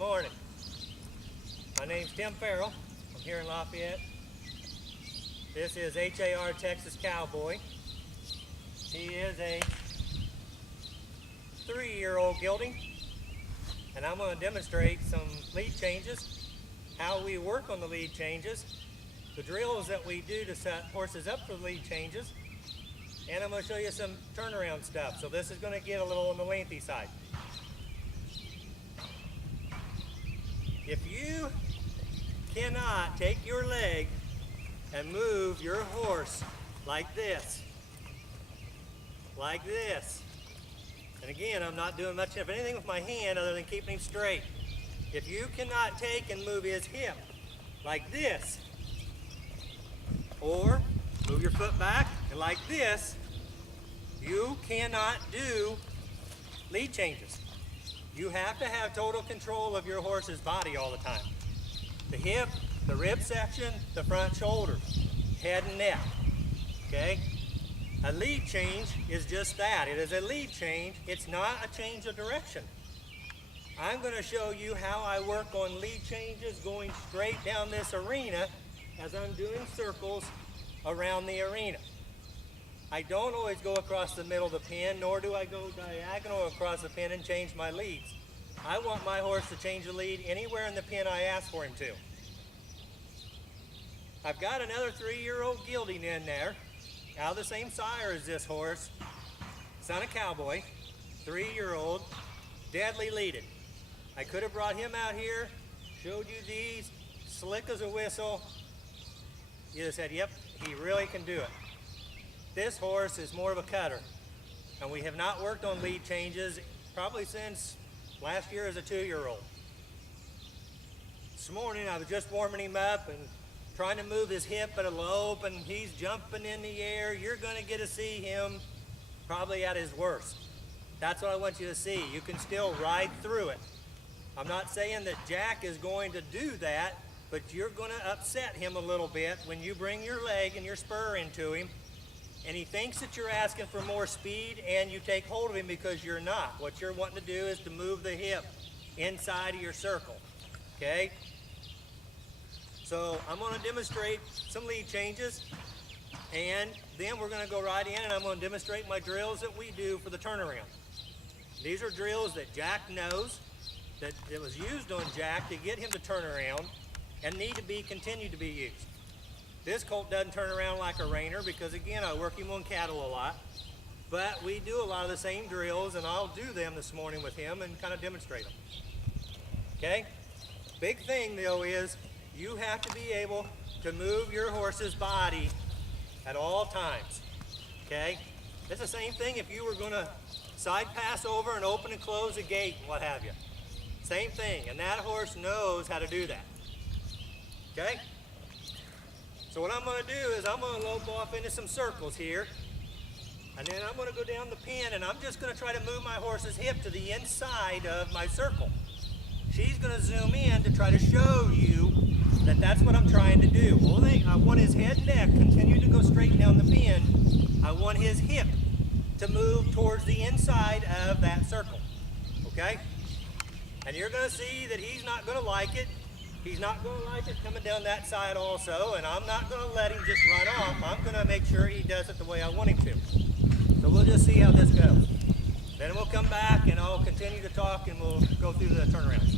morning. My name's Tim Farrell. I'm here in Lafayette. This is HAR Texas Cowboy. He is a 3-year-old gelding, and I'm going to demonstrate some lead changes, how we work on the lead changes, the drills that we do to set horses up for lead changes, and I'm going to show you some turnaround stuff. So this is going to get a little on the lengthy side. If you cannot take your leg and move your horse like this, and again, I'm not doing much of anything with my hand other than keeping him straight. If you cannot take and move his hip like this, or move your foot back and like this, you cannot do lead changes. You have to have total control of your horse's body all the time. The hip, the rib section, the front shoulder, head and neck, okay? A lead change is just that. It is a lead change. It's not a change of direction. I'm going to show you how I work on lead changes going straight down this arena as I'm doing circles around the arena. I don't always go across the middle of the pen, nor do I go diagonal across the pen and change my leads. I want my horse to change the lead anywhere in the pen I ask for him to. I've got another 3-year-old gelding in there, out of the same sire as this horse, son of Cowboy, 3-year-old, deadly leaded. I could have brought him out here, showed you these, slick as a whistle. You just said, yep, he really can do it. This horse is more of a cutter, and we have not worked on lead changes probably since last year as a 2-year-old. This morning I was just warming him up and trying to move his hip at a lope, and he's jumping in the air. You're going to get to see him probably at his worst. That's what I want you to see. You can still ride through it. I'm not saying that Jack is going to do that, but you're going to upset him a little bit when you bring your leg and your spur into him, and he thinks that you're asking for more speed, and you take hold of him because you're not. What you're wanting to do is to move the hip inside of your circle, okay? So I'm going to demonstrate some lead changes, and then we're going to go right in and I'm going to demonstrate my drills that we do for the turnaround. These are drills that Jack knows, that it was used on Jack to get him to turn around and need to be continued to be used. This colt doesn't turn around like a reiner because, again, I work him on cattle a lot, but we do a lot of the same drills, and I'll do them this morning with him and kind of demonstrate them. Okay? Big thing though is you have to be able to move your horse's body at all times. Okay? It's the same thing if you were going to side pass over and open and close a gate and what have you. Same thing, and that horse knows how to do that. Okay? So what I'm going to do is I'm going to lope off into some circles here, and then I'm going to go down the pen, and I'm just going to try to move my horse's hip to the inside of my circle. She's going to zoom in to try to show you that that's what I'm trying to do. Only I want his head and neck continue to go straight down the pen. I want his hip to move towards the inside of that circle, okay? And you're going to see that he's not going to like it. He's not going to like it coming down that side also, and I'm not going to let him just run off. I'm going to make sure he does it the way I want him to. So we'll just see how this goes. Then we'll come back and I'll continue to talk and we'll go through the turnarounds.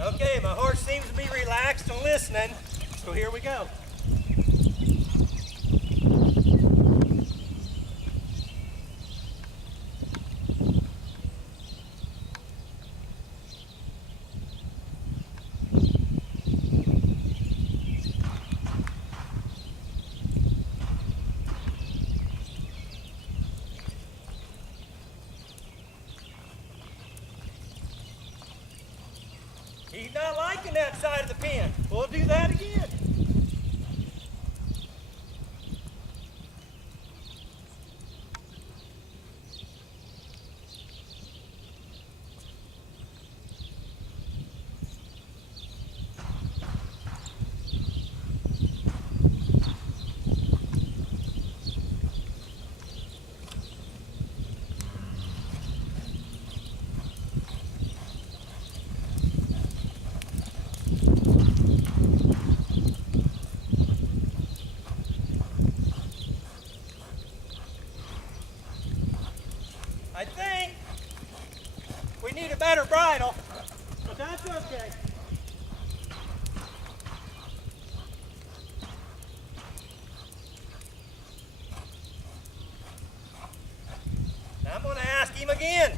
Okay, my horse seems to be relaxed and listening, so here we go. He's not liking that side of the pen. We'll do that again. I think we need a better bridle, but that's okay. I'm going to ask him again.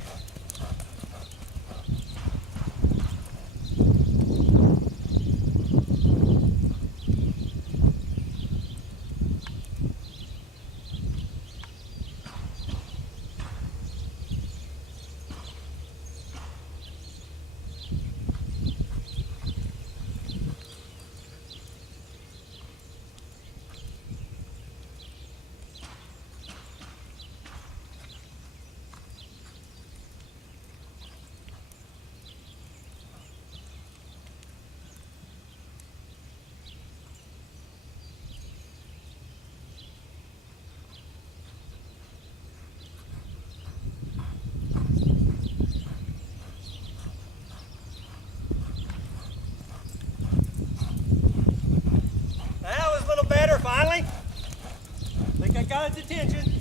Better finally. I think I got its attention.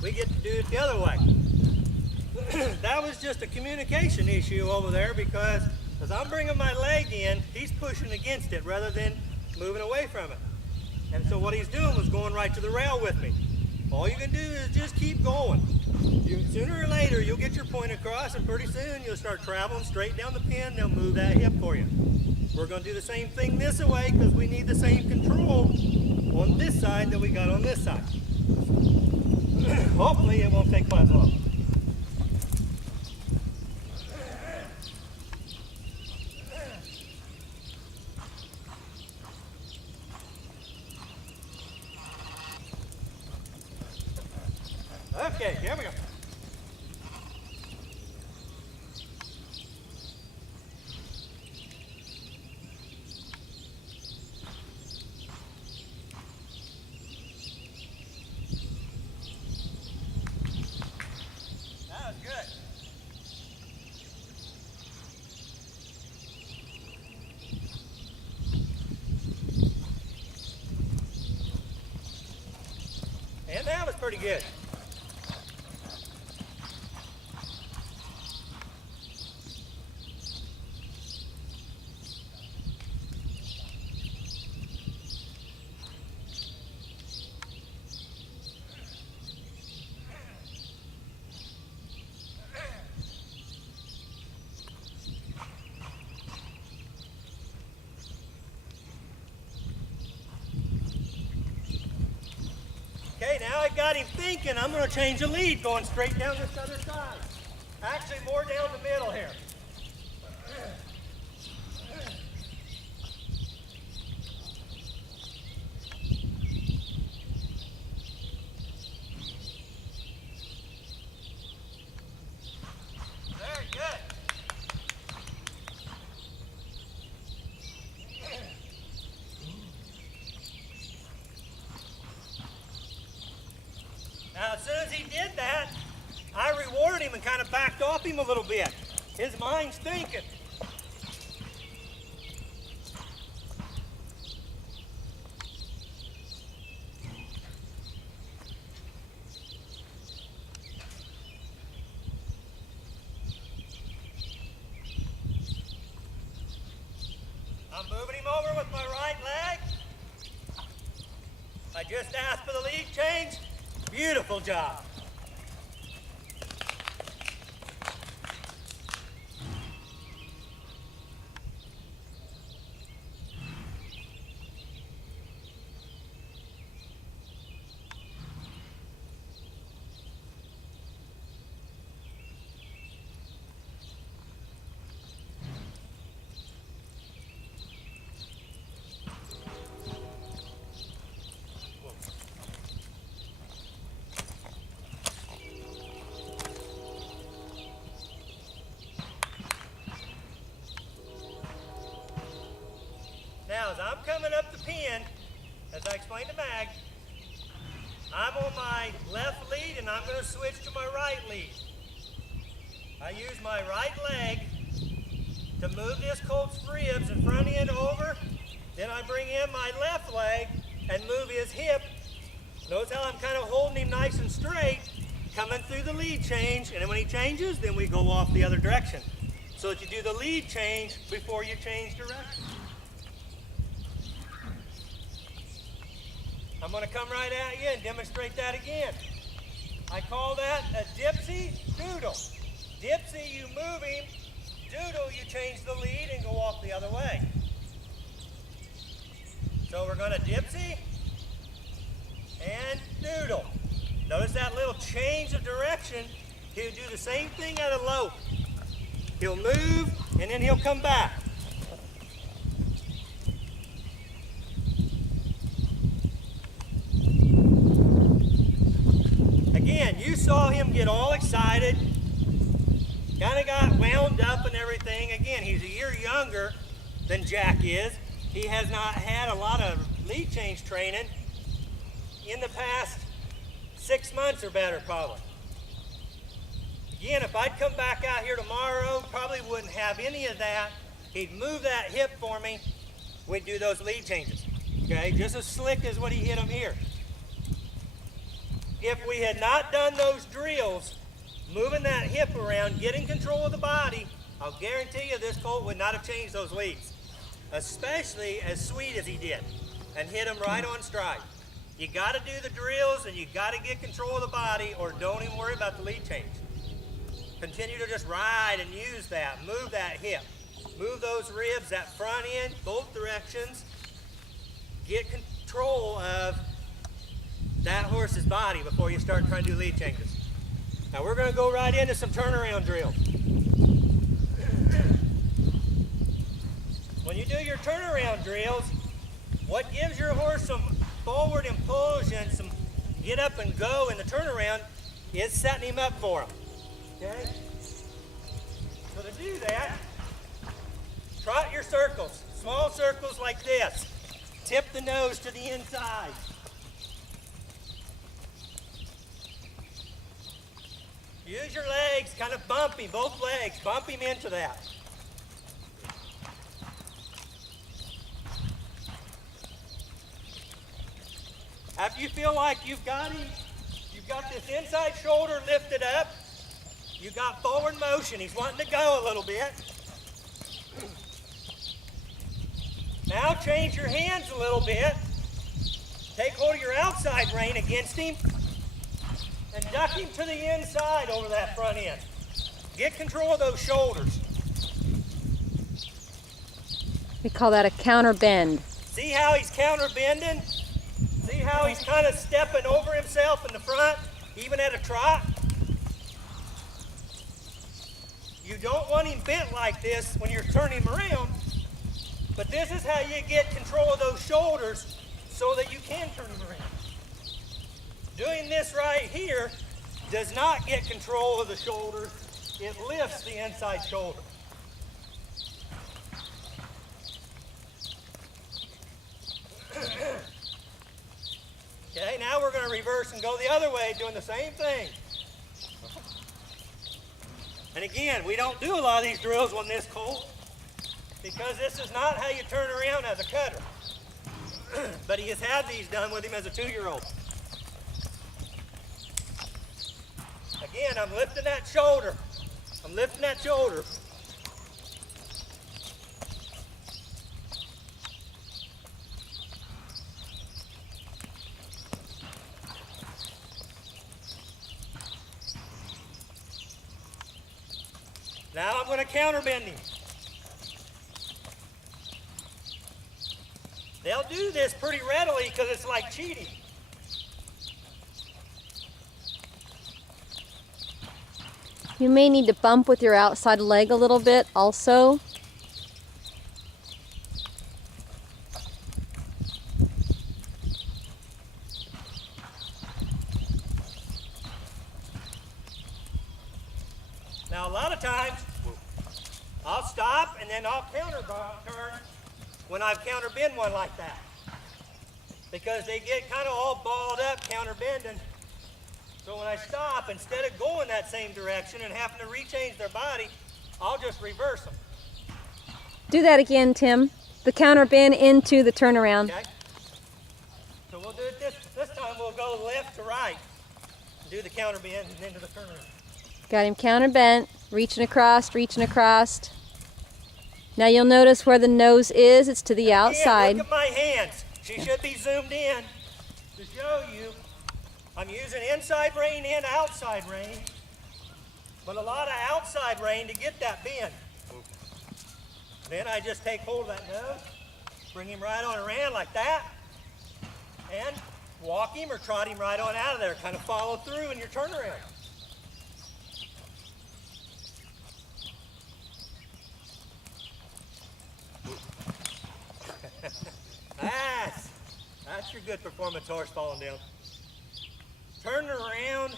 We get to do it the other way. That was just a communication issue over there because as I'm bringing my leg in, he's pushing against it rather than moving away from it. And so what he's doing was going right to the rail with me. All you can do is just keep going. Sooner or later, you'll get your point across, and pretty soon you'll start traveling straight down the pin. They'll move that hip for you. We're going to do the same thing this way because we need the same control on this side that we got on this side. Hopefully it won't take quite long. Okay, here we go. And that was pretty good. Okay, now I got him thinking I'm going to change the lead going straight down this other side. Actually, more down the middle here. Very good. Now, as soon as he did that, I rewarded him and kind of backed off him a little bit. His mind's thinking. over with my right leg. I just asked for the lead change. Beautiful job. Now, as I'm coming up the pin, as I explained to Mag, I'm on my left lead and I'm going to switch to my right lead. I use my right leg to move this colt's ribs and front end over. Then I bring in my left leg and move his hip. Notice how I'm kind of holding him nice and straight, coming through the lead change. And then when he changes, then we go off the other direction. So that you do the lead change before you change direction. I'm going to come right at you and demonstrate that again. I call that a dipsy doodle. Dipsy, you move him. Doodle, you change the lead and go off the other way. So we're going to dipsy and doodle. Notice that little change of direction. He'll do the same thing at a lope. He'll move and then he'll come back. Again, you saw him get all excited, kind of got wound up and everything. Again, he's a year younger than Jack is. He has not had a lot of lead change training in the past 6 months or better, probably. Again, if I'd come back out here tomorrow, probably wouldn't have any of that. He'd move that hip for me. We'd do those lead changes, okay? Just as slick as what he hit him here. If we had not done those drills, moving that hip around, getting control of the body, I'll guarantee you this colt would not have changed those leads, especially as sweet as he did, and hit him right on stride. You got to do the drills and you got to get control of the body, or don't even worry about the lead change. Continue to just ride and use that, move that hip, move those ribs, that front end, both directions. Get control of that horse's body before you start trying to do lead changes. Now we're going to go right into some turnaround drills. When you do your turnaround drills, what gives your horse some forward impulsion, some get up and go in the turnaround, is setting him up for him. Okay? So to do that, trot your circles, small circles like this. Tip the nose to the inside. Use your legs, kind of bump him, both legs, bump him into that. After you feel like you've got him, you've got this inside shoulder lifted up, you got forward motion, he's wanting to go a little bit. Now change your hands a little bit. Take hold of your outside rein against him and duck him to the inside over that front end. Get control of those shoulders. We call that a counter bend. See how he's counter bending? See how he's kind of stepping over himself in the front, even at a trot? You don't want him bent like this when you're turning him around, but this is how you get control of those shoulders so that you can turn him around. Doing this right here does not get control of the shoulder. It lifts the inside shoulder. Okay, now we're going to reverse and go the other way, doing the same thing. And again, we don't do a lot of these drills on this colt because this is not how you turn around as a cutter. But he has had these done with him as a 2-year-old. Again, I'm lifting that shoulder. I'm lifting that shoulder. Now I'm going to counterbend him. They'll do this pretty readily because it's like cheating. You may need to bump with your outside leg a little bit also. Now a lot of times, I'll stop and then I'll turn when I've counterbend one like that. Because they get kind of all balled up counterbending. So when I stop, instead of going that same direction and having to rechange their body, I'll just reverse them. Do that again, Tim. The counter bend into the turnaround. Okay? So we'll do it this time we'll go left to right. Do the counter bend and into the turnaround. Got him counter bent, reaching across, reaching across. Now you'll notice where the nose is, it's to the outside. Look at my hands. She should be zoomed in to show you. I'm using inside rein and outside rein, but a lot of outside rein to get that bend. Then I just take hold of that nose, bring him right on around like that, and walk him or trot him right on out of there. Kind of follow through in your turnaround. That's your good performance horse falling down. Turning around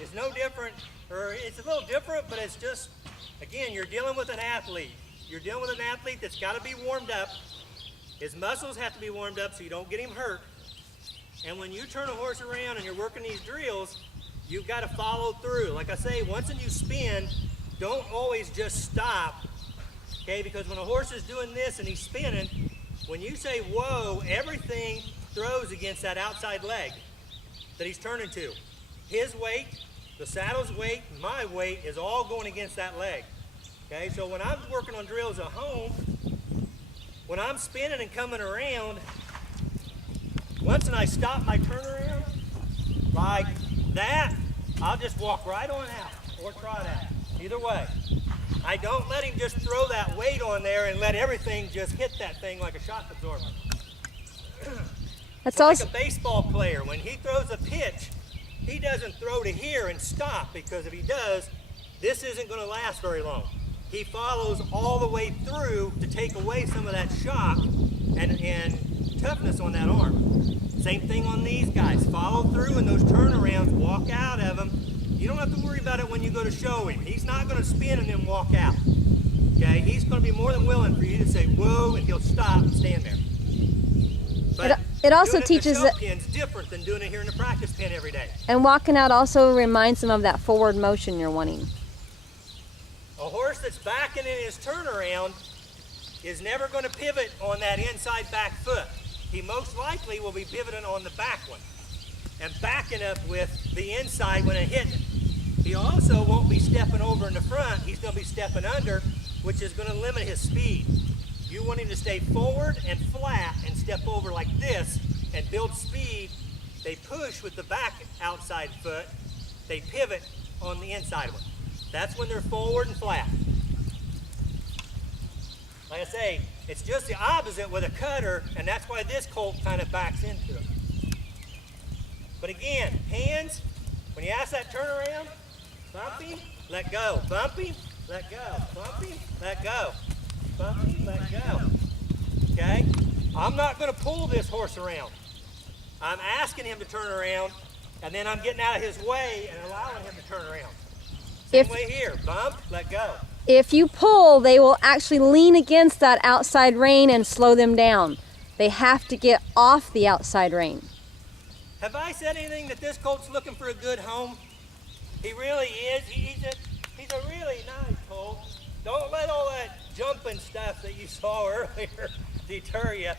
is no different, or it's a little different, but it's just, again, you're dealing with an athlete. You're dealing with an athlete that's got to be warmed up. His muscles have to be warmed up so you don't get him hurt. And when you turn a horse around and you're working these drills, you've got to follow through. Like I say, once you spin, don't always just stop, okay? Because when a horse is doing this and he's spinning, when you say whoa, everything throws against that outside leg that he's turning to. His weight, the saddle's weight, my weight is all going against that leg. Okay, so when I'm working on drills at home, when I'm spinning and coming around, once I stop my turnaround, like that, I'll just walk right on out or trot out, either way. I don't let him just throw that weight on there and let everything just hit that thing like a shock absorber. That's like also a baseball player. When he throws a pitch, he doesn't throw to here and stop, because if he does, this isn't going to last very long. He follows all the way through to take away some of that shock and toughness on that arm. Same thing on these guys. Follow through in those turnarounds, walk out of them. You don't have to worry about it when you go to show him. He's not going to spin and then walk out. Okay? He's going to be more than willing for you to say whoa, and he'll stop and stand there. But it also doing teaches it in the that, show pen's different than doing it here in the practice pen every day. and walking out also reminds them of that forward motion you're wanting. A horse that's backing in his turnaround is never going to pivot on that inside back foot. He most likely will be pivoting on the back one and backing up with the inside when it hits it. He also won't be stepping over in the front. He's going to be stepping under, which is going to limit his speed. You want him to stay forward and flat and step over like this and build speed. They push with the back outside foot. They pivot on the inside one. That's when they're forward and flat. Like I say, it's just the opposite with a cutter, and that's why this colt kind of backs into it. But again, hands, when you ask that turnaround, bump him, let go. Bump him, let go. Bump him, let go. Bump him, let go. Okay? I'm not going to pull this horse around. I'm asking him to turn around, and then I'm getting out of his way and allowing him to turn around. Same way here. Bump, let go. If you pull, they will actually lean against that outside rein and slow them down. They have to get off the outside rein. Have I said anything that this colt's looking for a good home? He really is. He's a really nice colt. Don't let all that jumping stuff that you saw earlier deter you.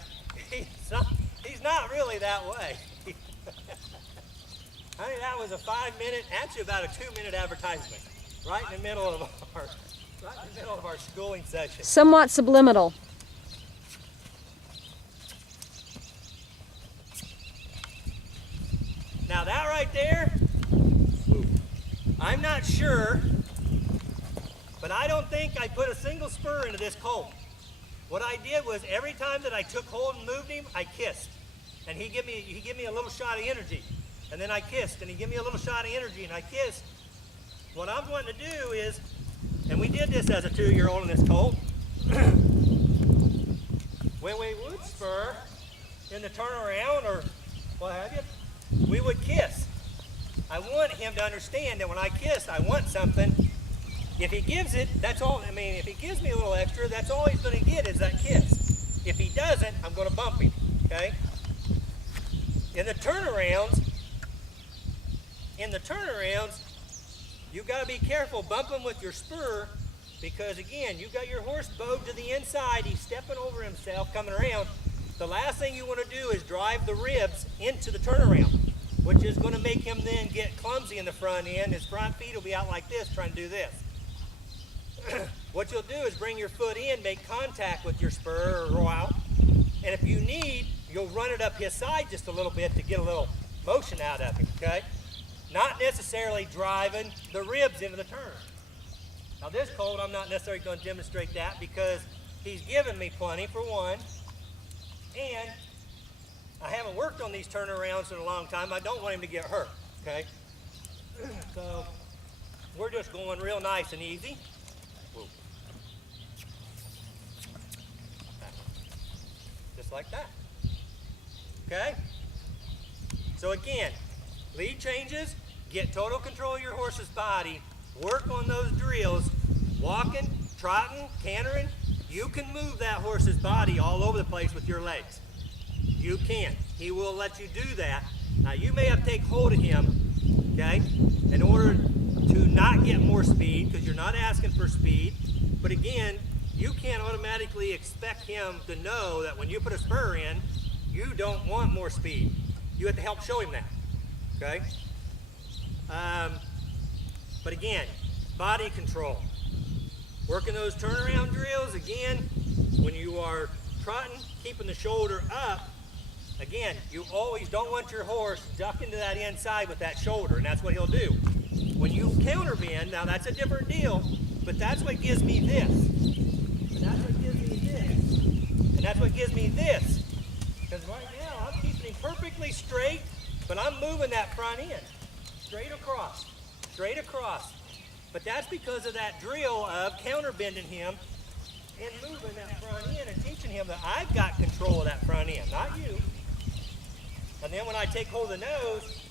He's not really that way. I mean, that was a 5-minute, actually about a 2-minute advertisement, right in the middle of our schooling session. Somewhat subliminal. Now that right there, I'm not sure But I don't think I put a single spur into this colt. What I did was every time that I took hold and moved him, I kissed. And he give me a little shot of energy. And then I kissed, and he give me a little shot of energy, and I kissed. What I'm wanting to do is, and we did this as a 2-year-old in this colt, when we would spur in the turnaround or what have you, we would kiss. I want him to understand that when I kiss, I want something. If he gives it, that's all. I mean, if he gives me a little extra, that's all he's going to get is that kiss. If he doesn't, I'm going to bump him, okay? In the turnarounds, you've got to be careful bumping with your spur because, again, you've got your horse bowed to the inside. He's stepping over himself, coming around. The last thing you want to do is drive the ribs into the turnaround, which is going to make him then get clumsy in the front end. His front feet will be out like this, trying to do this. What you'll do is bring your foot in, make contact with your spur or roll out, and if you need, you'll run it up his side just a little bit to get a little motion out of him, okay? Not necessarily driving the ribs into the turn. Now this colt, I'm not necessarily going to demonstrate that because he's given me plenty for one, and I haven't worked on these turnarounds in a long time. I don't want him to get hurt, okay? So we're just going real nice and easy. Just like that. Okay? So again, lead changes, get total control of your horse's body, work on those drills, walking, trotting, cantering. You can move that horse's body all over the place with your legs. You can. He will let you do that. Now you may have to take hold of him, okay, in order to not get more speed because you're not asking for speed. But again, you can't automatically expect him to know that when you put a spur in, you don't want more speed. You have to help show him that, okay? But again, body control. Working those turnaround drills, again, when you are trotting, keeping the shoulder up, again, you always don't want your horse ducking to that inside with that shoulder, and that's what he'll do. When you counter bend, now that's a different deal, but that's what gives me this. And that's what gives me this. And that's what gives me this. Because right now, I'm keeping him perfectly straight, but I'm moving that front end. Straight across. Straight across. But that's because of that drill of counter bending him and moving that front end and teaching him that I've got control of that front end, not you. And then when I take hold of the nose,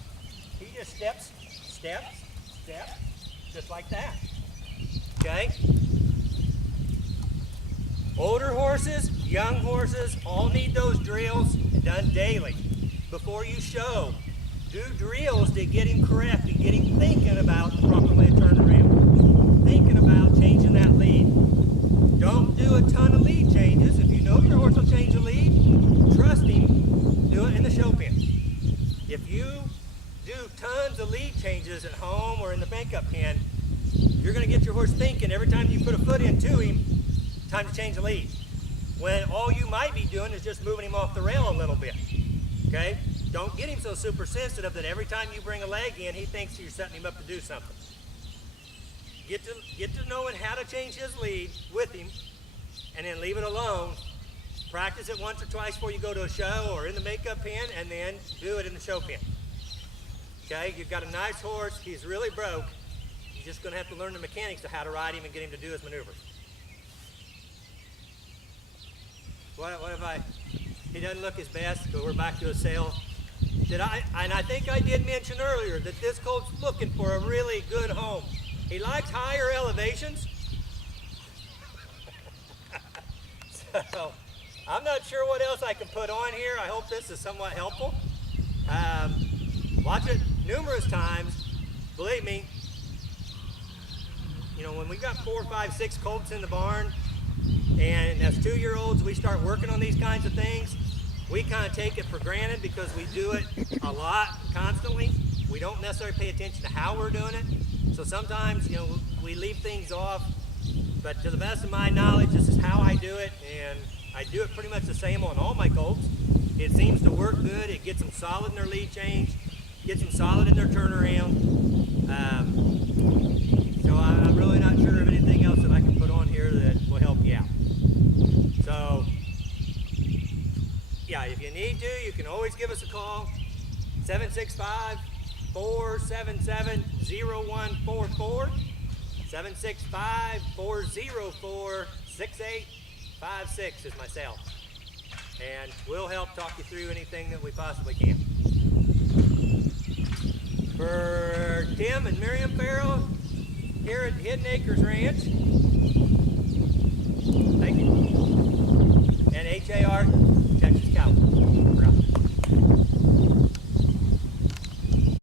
he just steps, just like that. Okay? Older horses, young horses, all need those drills done daily. Before you show, do drills to get him correct and get him thinking about the proper way to turn around. Thinking about changing that lead. Don't do a ton of lead changes. If you know your horse will change the lead, trust him, do it in the show pen. If you do tons of lead changes at home or in the bank-up pen, you're going to get your horse thinking every time you put a foot into him, time to change the lead. When all you might be doing is just moving him off the rail a little bit, okay? Don't get him so super sensitive that every time you bring a leg in, he thinks you're setting him up to do something. Get to knowing how to change his lead with him, and then leave it alone. Practice it once or twice before you go to a show or in the makeup pen, and then do it in the show pen. Okay, you've got a nice horse. He's really broke. You're just going to have to learn the mechanics of how to ride him and get him to do his maneuvers. What if he doesn't look his best, so we're back to a sale. And I think I did mention earlier that this colt's looking for a really good home. He likes higher elevations. So, I'm not sure what else I can put on here. I hope this is somewhat helpful. Watch it numerous times. Believe me, you know, when we got 4, 5, 6 colts in the barn, and as 2-year-olds, we start working on these kinds of things, we kind of take it for granted because we do it a lot, constantly. We don't necessarily pay attention to how we're doing it. So sometimes, you know, we leave things off, but to the best of my knowledge, this is how I do it, and I do it pretty much the same on all my colts. It seems to work good. It gets them solid in their lead change, gets them solid in their turnaround. So I'm really not sure of anything else that always give us a call, 765-477-0144, 765-404-6856 is my cell. And we'll help talk you through anything that we possibly can. For Tim and Miriam Farrell here at Hidden Acres Ranch,